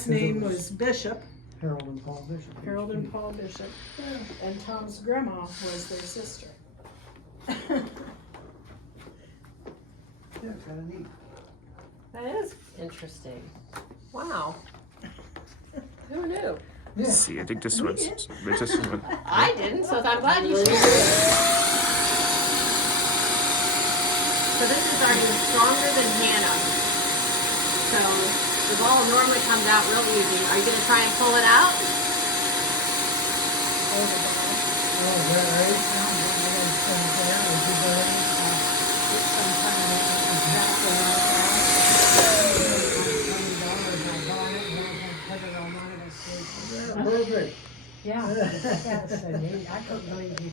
His name was Bishop, Harold and Paul Bishop. Harold and Paul Bishop, and Tom's grandma was their sister. Yeah, kinda neat. That is interesting. Wow. Who knew? Yeah. Let's see, I think this one's one. I didn't, so I'm glad you shared. So this is already stronger than Hannah. So the ball normally comes out real easy. Are you going to try and pull it out? Oh, is that right? Perfect. Yeah, that's so neat. I couldn't believe you